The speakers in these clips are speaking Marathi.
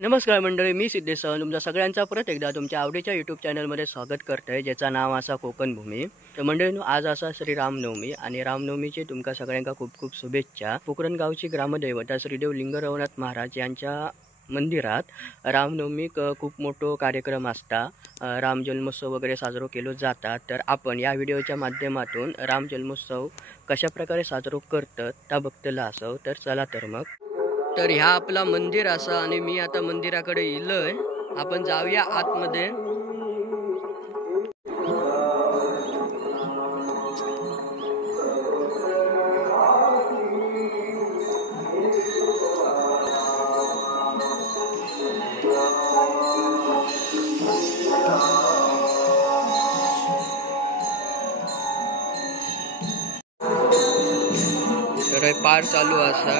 नमस्कार मंडळी, मी सिद्धेश चव्हाण तुमच्या सगळ्यांचा परत एकदा तुमच्या आवडीच्या यूट्यूब चॅनलमध्ये स्वागत करतोय, ज्याचं नाव असा कोकण भूमी. तर मंडळींनो, आज असा श्री रामनवमी आणि रामनवमीची तुमका सगळ्यांका खूप खूप शुभेच्छा. पोखरण गावची ग्रामदैवता श्रीदेव लिंग रघुनाथ महाराज यांच्या मंदिरात रामनवमीक खूप मोठो कार्यक्रम असता. राम जन्मोत्सव वगैरे साजरो केलो जातात. तर आपण या व्हिडिओच्या माध्यमातून राम जन्मोत्सव कशा प्रकारे साजरो करतात त्या बघतला असो. तर चला तर मग. तर ह्या आपला मंदिर असा आणि मी आता मंदिराकडे इलोय. आपण जाऊया आतमध्ये. तर पार चालू असा.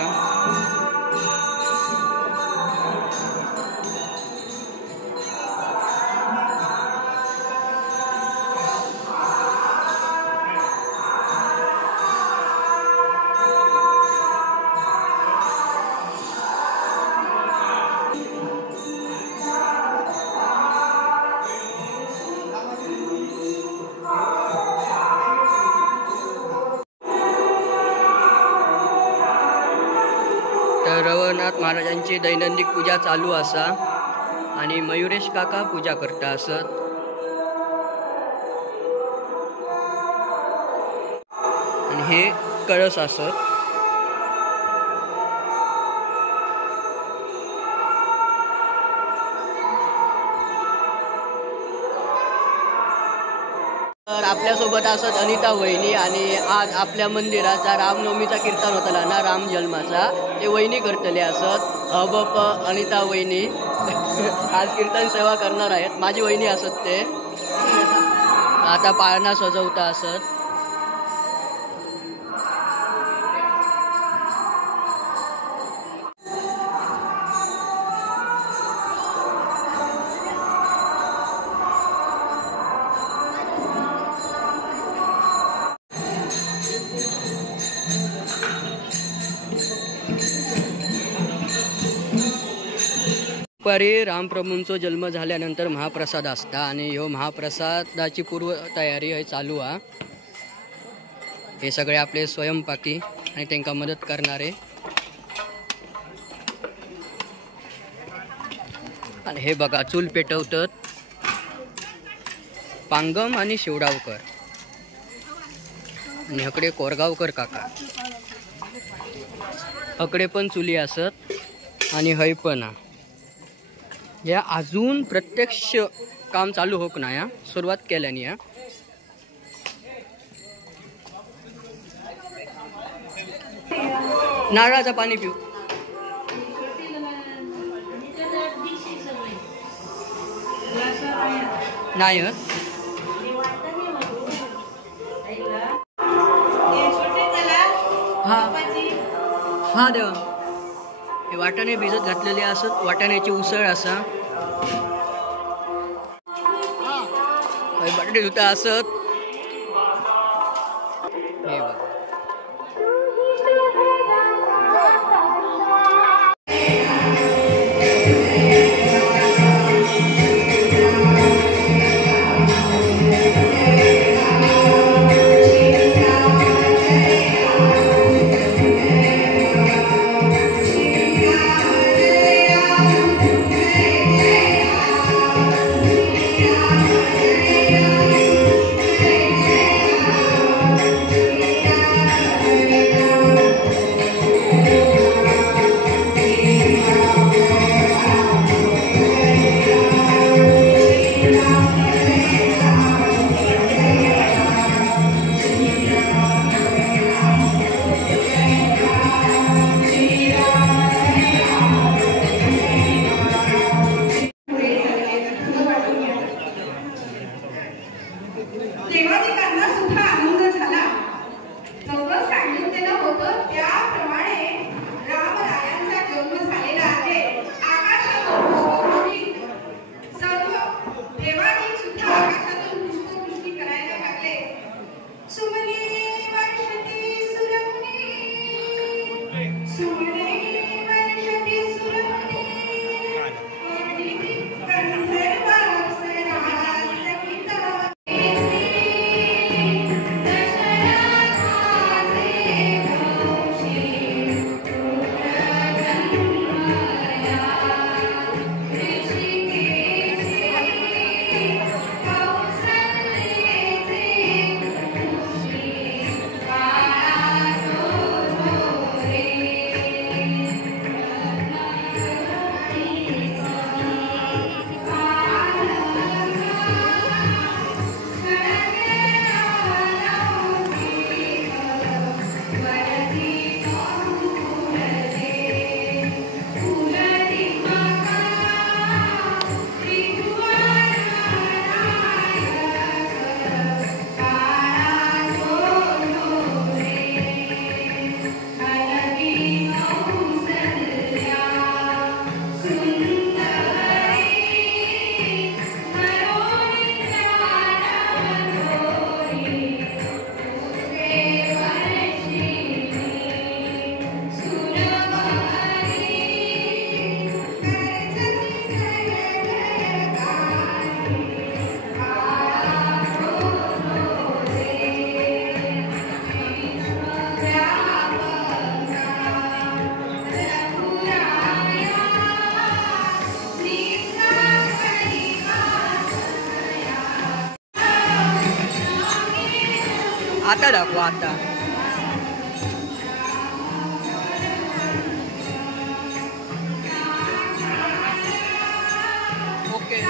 तर रघुनाथ महाराजांची दैनंदिन पूजा चालू असा आणि मयुरेश काका पूजा करता असत. आणि हे कळस असत. तर आपल्यासोबत असत अनिता वहिनी आणि आज आपल्या मंदिराचा रामनवमीचा कीर्तन होतला ना, राम जन्माचा, ते वहिनी करतले असत. अबप अनिता वहिनी आज कीर्तन सेवा करणार आहेत. माझी वहिनी असत. ते आता पाळणा सजवता असत. दुपारी रामप्रभूंचा जन्म झाल्यानंतर महाप्रसाद असता आणि ह्यो महाप्रसादाची पूर्व तयारी आहे चालू आहे. हे सगळे आपले स्वयंपाकी आणि त्यांना मदत करणारे. आणि हे बघा, चूल पेटवतात पांगम आणि शिवडावकर आणि हकडे कोरगावकर काका. हकडे पण चुली असत आणि हय पण या अजून प्रत्यक्ष काम चालू होक ना, या सुरुवात केल्याने. या नारळाचं पाणी पिऊ. नाही हा हा देवा. हे वाटाणे भिजत घातलेले असत. वाटाण्याची उसळ असा. बटाटे धुता असत. हे बघा. आता दाखवा आता. ओके.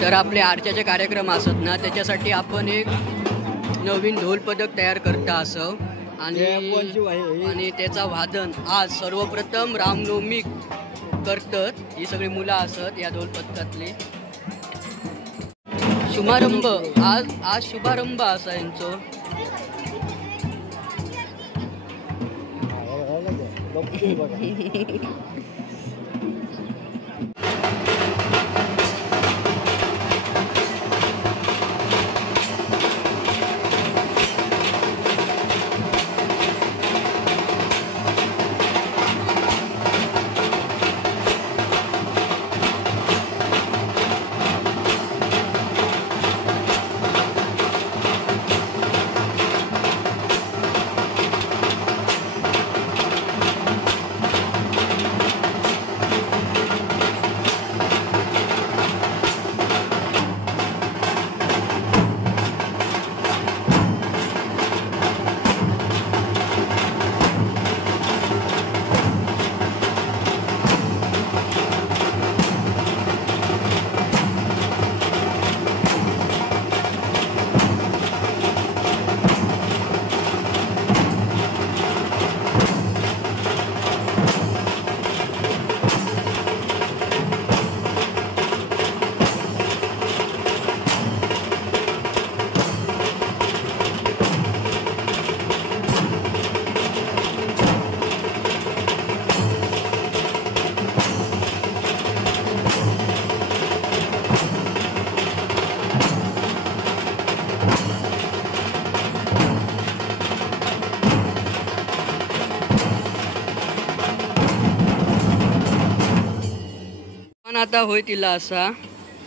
तर आपले आरच्याचे कार्यक्रम असत ना, त्याच्यासाठी आपण एक नवीन ढोल पथक तयार करता असं आणि त्याचा वादन आज सर्वप्रथम रामनवमी करतात. ही सगळी मुलं असत या ढोल पथकातली. शुभारंभ आज शुभारंभ असा यांचो. आता होय तिला असा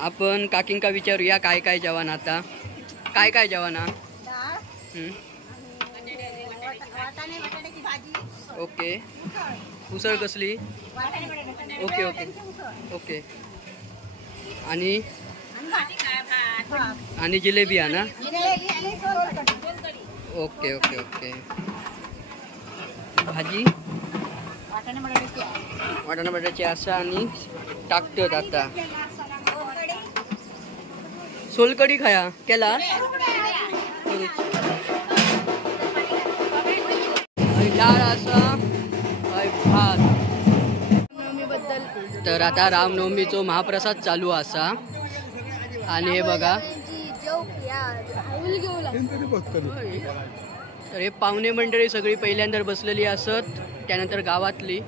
आपण काकींका विचारूया काय काय जेवण आता काय काय जेवण. ओके उसळ कसली. ओके ओके ओके आणि जिलेबी आहे ना. ओके ओके ओके भाजी वाटाणा बटाट्याची असा आणि टाकतात आता. सोलकडी खाया केला डाळ असा भात. तर आता रामनवमीचो महाप्रसाद चालू असा आणि हे बघा. तर हे पाहुणे मंडळी सगळी पहिल्यांदा बसलेली असत, त्यानंतर गावातली.